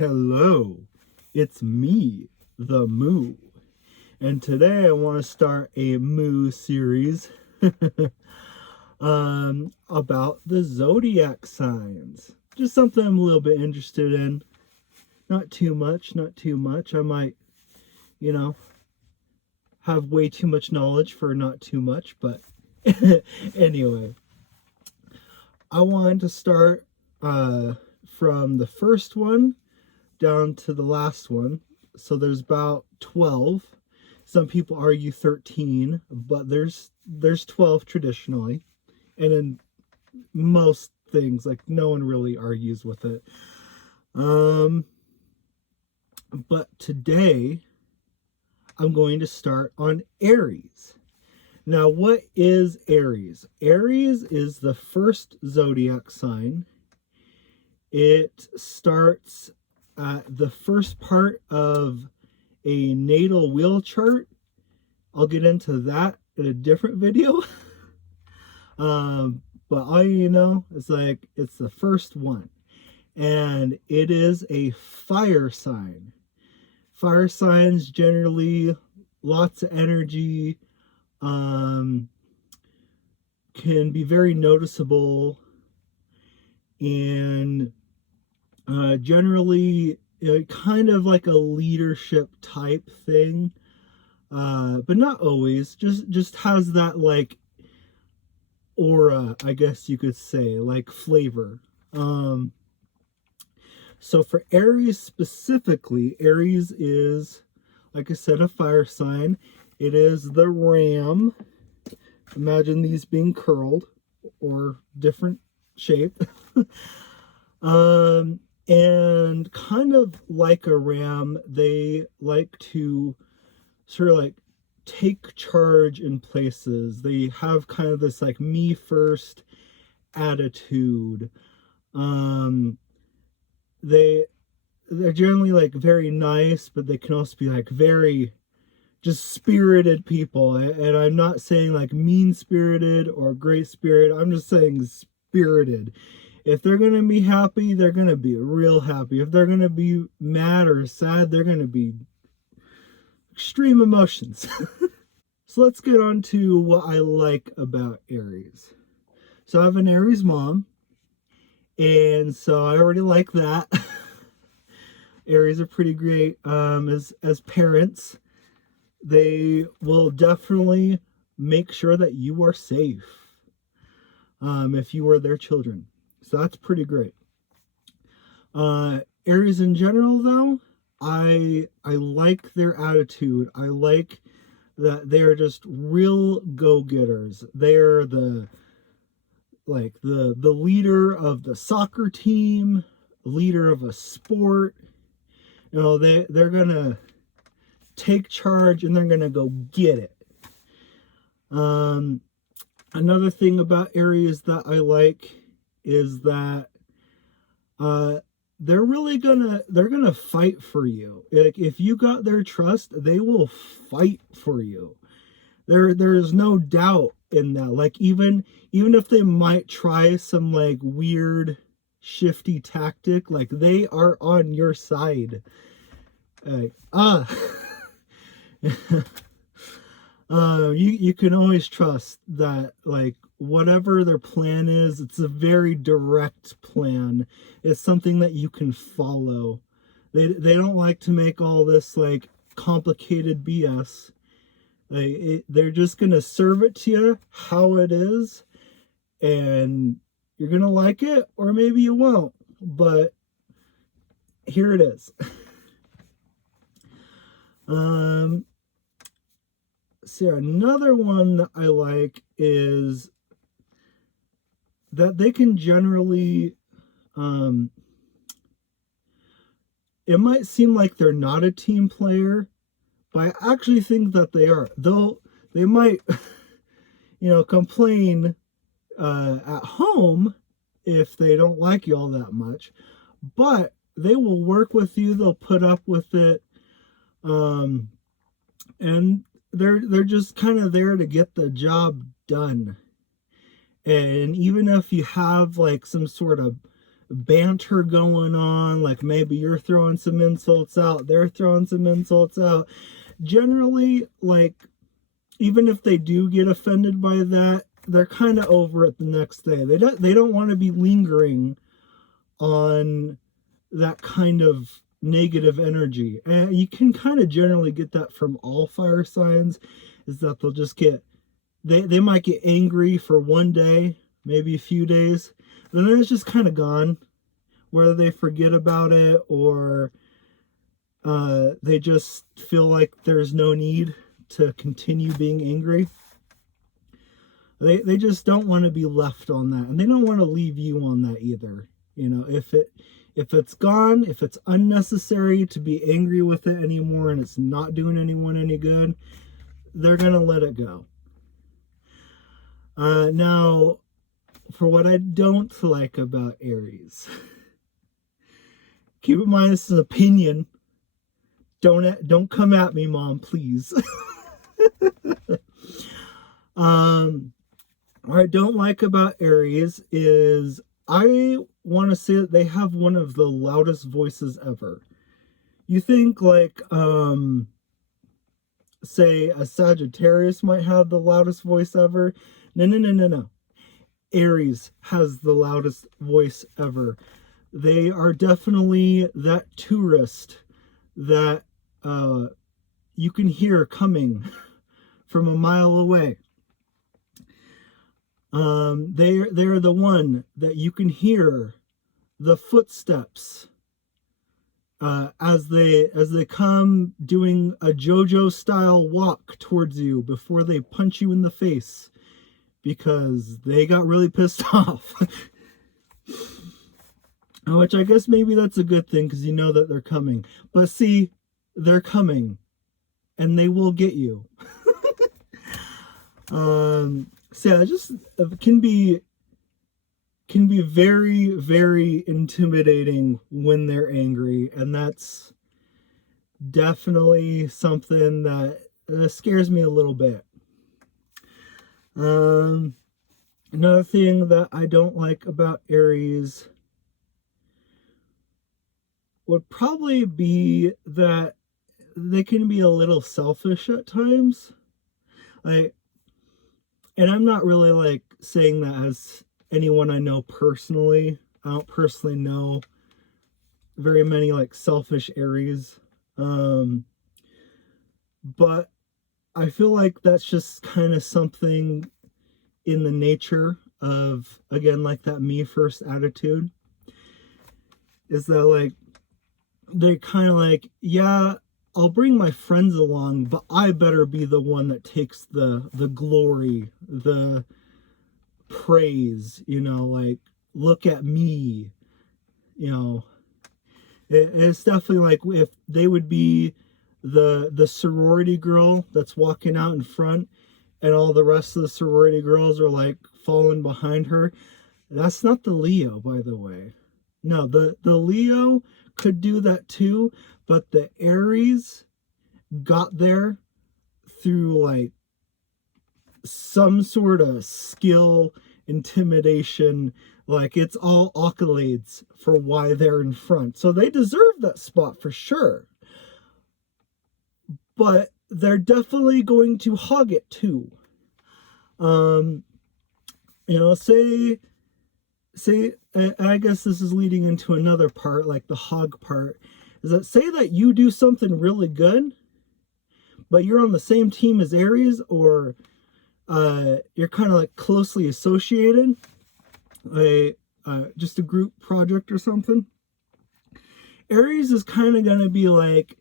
Hello, it's me, the Moo, and today I want to start a Moo series about the zodiac signs. Just something I'm a little bit interested in. Not too much. I might, you know, have way too much knowledge for not too much, but anyway, I wanted to start from the first one down to the last one. So there's about 12. Some people argue 13, but there's 12 traditionally. And in most things, like, no one really argues with it. But today I'm going to start on Aries. Now, what is Aries? Aries is the first zodiac sign. It starts the first part of a natal wheel chart. I'll get into that in a different video. But all you know is it's the first one, and it is a fire sign. Fire signs generally lots of energy, can be very noticeable, and generally kind of like a leadership type thing, but not always. Just has that like aura, I guess you could say, like flavor. So for Aries specifically, Aries is, like I said, a fire sign. It is the ram. Imagine these being curled or different shape. And kind of like a ram, they like to sort of like take charge in places. They have kind of this like me first attitude. They're generally like very nice, but they can also be like very just spirited people. And I'm not saying like mean spirited or great spirit. I'm just saying spirited. If they're going to be happy, they're going to be real happy. If they're going to be mad or sad, they're going to be extreme emotions. So let's get on to what I like about Aries. So I have an Aries mom, and so I already like that. Aries are pretty great as parents. They will definitely make sure that you are safe if you are their children. So that's pretty great. Aries in general, though, I like their attitude. I like that they're just real go-getters. They're the leader of the soccer team, leader of a sport. You know, they're gonna take charge and they're gonna go get it. Another thing about Aries that I like is that they're gonna fight for you. Like, if you got their trust, they will fight for you. There's no doubt in that. Like, even if they might try some like weird shifty tactic, like, they are on your side. Like, you can always trust that, like, whatever their plan is, it's a very direct plan. It's something that you can follow. They don't like to make all this like complicated BS. They're just gonna serve it to you how it is, and you're gonna like it, or maybe you won't, but here it is. So another one that I like is that they can generally, it might seem like they're not a team player, but I actually think that they are. Though they might, complain at home if they don't like you all that much, but they will work with you. They'll put up with it, and they're just kind of there to get the job done. And even if you have like some sort of banter going on, like maybe you're throwing some insults out, they're throwing some insults out. Generally, like, even if they do get offended by that, they're kind of over it the next day. They don't want to be lingering on that kind of negative energy. And you can kind of generally get that from all fire signs, is that they'll just get, they might get angry for one day, maybe a few days, and then it's just kind of gone. Whether they forget about it or they just feel like there's no need to continue being angry. They just don't want to be left on that, and they don't want to leave you on that either. You know, if it's gone, if it's unnecessary to be angry with it anymore and it's not doing anyone any good, they're gonna let it go. Now, for what I don't like about Aries, keep in mind this is an opinion. Don't come at me, Mom, please. What I don't like about Aries is I want to say that they have one of the loudest voices ever. You think like say a Sagittarius might have the loudest voice ever. No. Aries has the loudest voice ever. They are definitely that tourist that you can hear coming from a mile away. They're the one that you can hear the footsteps as they come doing a JoJo style walk towards you before they punch you in the face because they got really pissed off. Which I guess maybe that's a good thing because you know that they're coming. But see, they're coming and they will get you. So yeah, just can be very, very intimidating when they're angry, and that's definitely something that scares me a little bit. Another thing that I don't like about Aries would probably be that they can be a little selfish at times. And I'm not really like saying that as anyone I know personally. I don't personally know very many like selfish Aries. But I feel like that's just kind of something in the nature of, again, like that me first attitude. Is that like, they kind of like, yeah, I'll bring my friends along, but I better be the one that takes the glory, the praise, you know, like, look at me, you know. It's definitely like if they would be the sorority girl that's walking out in front and all the rest of the sorority girls are like following behind her. That's not the Leo, by the way. No, the Leo could do that too, but the Aries got there through like some sort of skill, intimidation, like it's all accolades for why they're in front. So they deserve that spot for sure. But they're definitely going to hog it too. You know, say, I guess this is leading into another part, like the hog part, is that say that you do something really good, but you're on the same team as Aries, or you're kind of like closely associated, just a group project or something. Aries is kind of going to be like,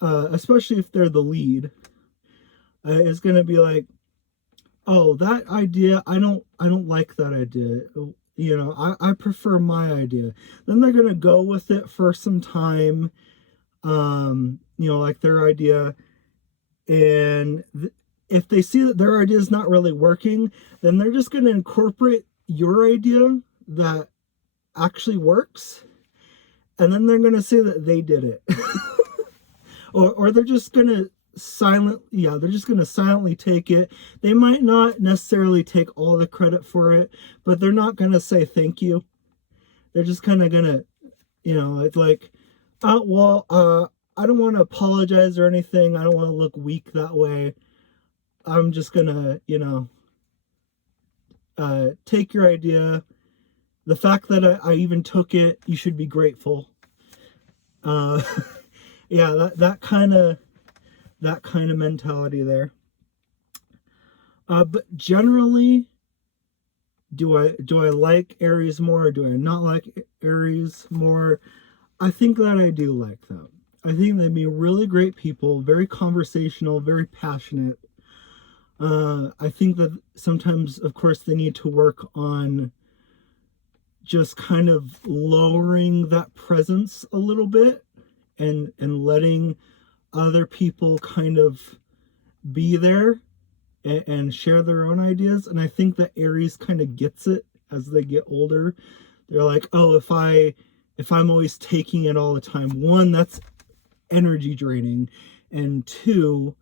especially if they're the lead, is going to be like, oh, that idea, I don't like that idea. You know, I prefer my idea. Then they're going to go with it for some time, you know, like their idea. And if they see that their idea is not really working, then they're just going to incorporate your idea that actually works. And then they're going to say that they did it. or they're just going to silently take it. They might not necessarily take all the credit for it, but they're not going to say thank you. they're just kind of gonna, it's like, oh, well, I don't want to apologize or anything. I don't want to look weak that way. I'm just gonna, take your idea. The fact that I even took it, you should be grateful. Uh, yeah, that kind of mentality there. But generally, do I like Aries more, or do I not like Aries more? I think that I do like them. I think they'd be really great people, very conversational, very passionate. I think that sometimes, of course, they need to work on just kind of lowering that presence a little bit, and letting other people kind of be there, and share their own ideas. And I think that Aries kind of gets it as they get older. They're like, oh, if I'm always taking it all the time, one, that's energy draining, and two,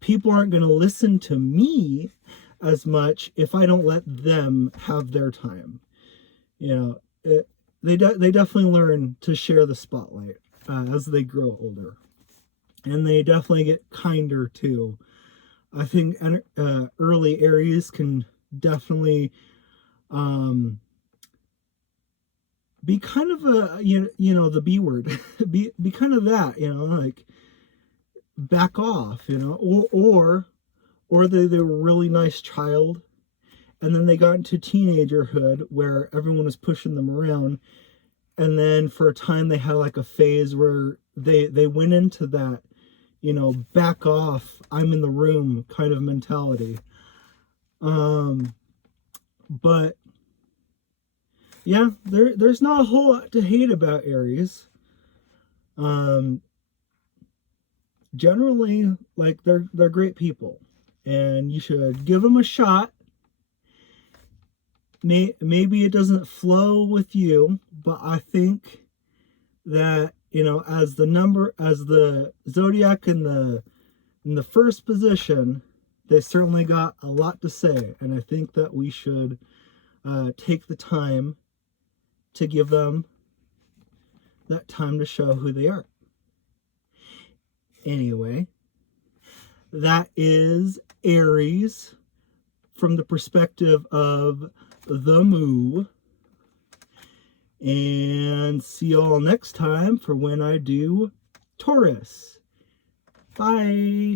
people aren't going to listen to me as much if I don't let them have their time. They definitely learn to share the spotlight as they grow older, and they definitely get kinder too. I think early Aries can definitely be kind of a, the B word, be kind of that, like back off, or they were a really nice child, and then they got into teenagerhood where everyone was pushing them around, and then for a time they had like a phase where they went into that, back off, I'm in the room kind of mentality. But yeah, there's not a whole lot to hate about Aries. Generally, like, they're great people, and you should give them a shot. Maybe it doesn't flow with you, but I think that, as the zodiac in the first position, they certainly got a lot to say, and I think that we should take the time to give them that time to show who they are. Anyway, that is Aries from the perspective of the Moo. And see y'all next time for when I do Taurus. Bye.